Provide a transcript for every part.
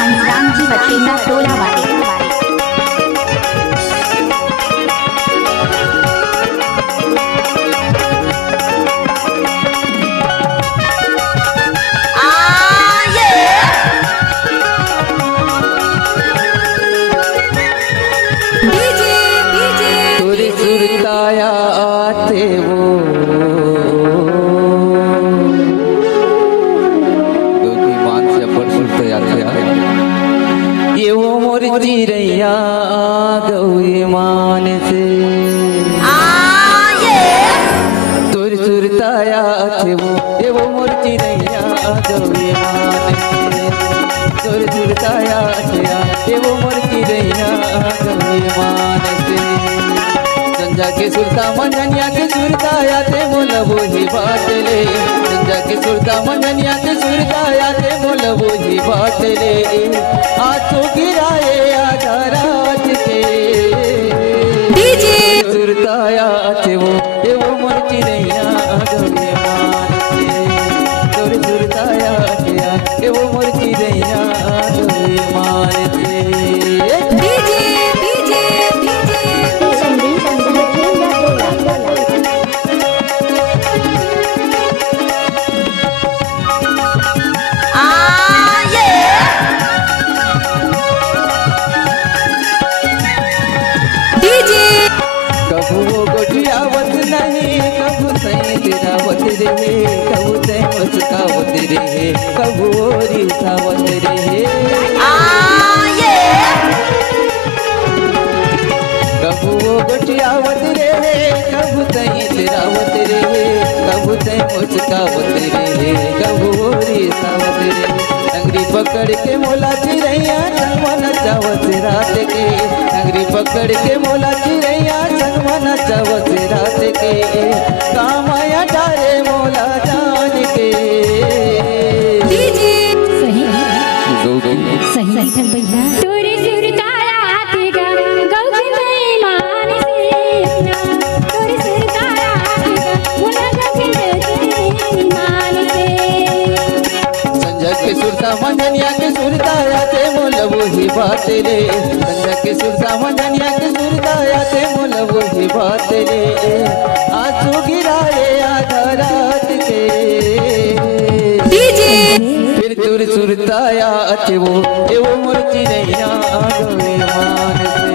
हंसराम जी बठेंगा टोला वाले। आते वो क्योंकि मान से परसुरत आते ये वो मोर चिड़ैया गौरी मान से तुर सुरताया थे वो मोर चिड़ैया गौरी मान से तुर सुरताया थे वो मोर चिड़ैया गौरी मान से संजा के सुरता मंजनिया के सुरता आते मोलबो ही बाटले संजा के सुरता मंजनिया के सुरता आते मोलबो ही बाटले हाथों गिराए आधा रात के डीजे सुरता आते वो मोर चिड़ैया गौरी मान से तोर सुरता आते वो मोर चिड़ैया गौरी मान से कबू गोटियावत नहीं कबू सही तेरावत रे कबू तय मुस्कावत रे कबू रिसावत रे कबू गोटियावत रे कबू तय तेरावत रे कबू तय मुस्कावत रे कबू रिसावत रे अंगरी पकड़ के मोला चिड़ैया संगवा नचावत रात के अंगरी पकड़ के मोला चिड़ैया संगवा नचावत रात के कामया डारे मोला जान के डीजे सही सही ठन भैया तोरे सुरताया आतेगा गौरी में मान से तोरे सुरताया आतेगा मुला गंगे मान से संजा के सुरता मंजनिया के सुरता आते मोलबो ही बात रे संजा के सुरता मंजनिया के सुरता आते मोलबो ही बात रे आंसू गिराए आधा रात के डीजे फिर तुर सुरता आते वो मोर चिड़ैया गौरी मान से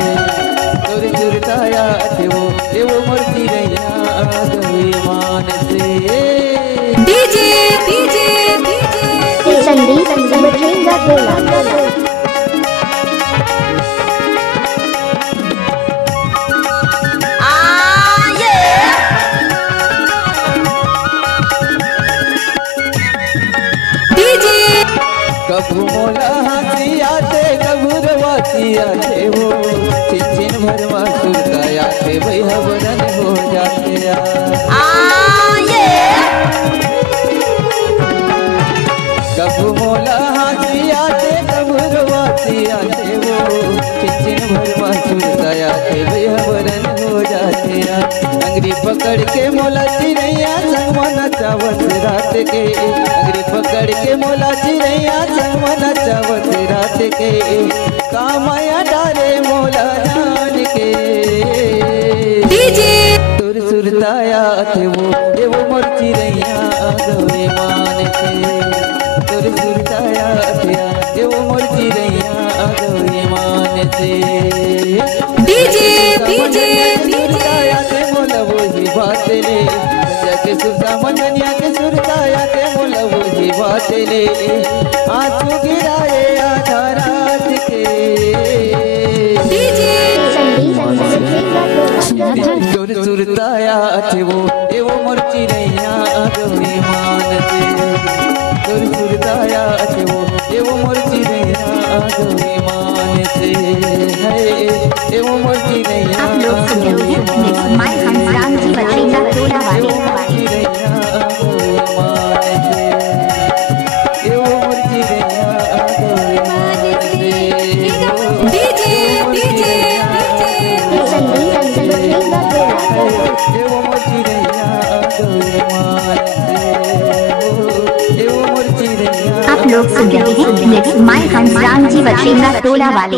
तुर सुरता आते वो मोर चिड़ैया गौरी मान से डीजे डीजे संदीप बठेंगा टोला कबू मोला हंसी आते कबू रवासी आते वो चिचिन भरवा सुरता आते भाई हवरन हो जाते कबू मोला हंसी आते कबू रवासी आते वो चिचिन भरवा सुरता आते भाई हवरन हो जाते अंगरी पकड़ के मोला चिड़ैया संगवा नचावत रात के अंगरी पकड़ के मोला चिड़ैया संगवा नचावत रात के कामया डारे मोला जान के डीजे तुर सुरताया थे वो मोर चिड़ैया गौरी मान से तुर सुरताया थे वो मोर चिड़ैया गौरी मान से डीजे डीजे सुरताया थे मोलबो ही बात ले संजा के सुरता मंजनिया के सुरताया थे मोलबो ही बात ले आंसू गिराए आधा रात के डीजे तुर सुरताया थे वो मोर चिड़ैया गौरी मान से तुर सुरताया थे वो मोर चिड़ैया गौरी मान से है वो मोर चिड़ैया आप लोग सुन रहे हैं माय हंसराम जी बठेंगा टोला वाले। चिड़ैया गौरी मान से वो मोर चिड़ैया गौरी मान से डीजे डीजे संदीप बठेंगा टोला वो मोर चिड़ैया गौरी मान से वो मोर चिड़ैया आप लोग सुन रहे हैं मिक्स माय हंस राम जी वचेंगा टोला वाले।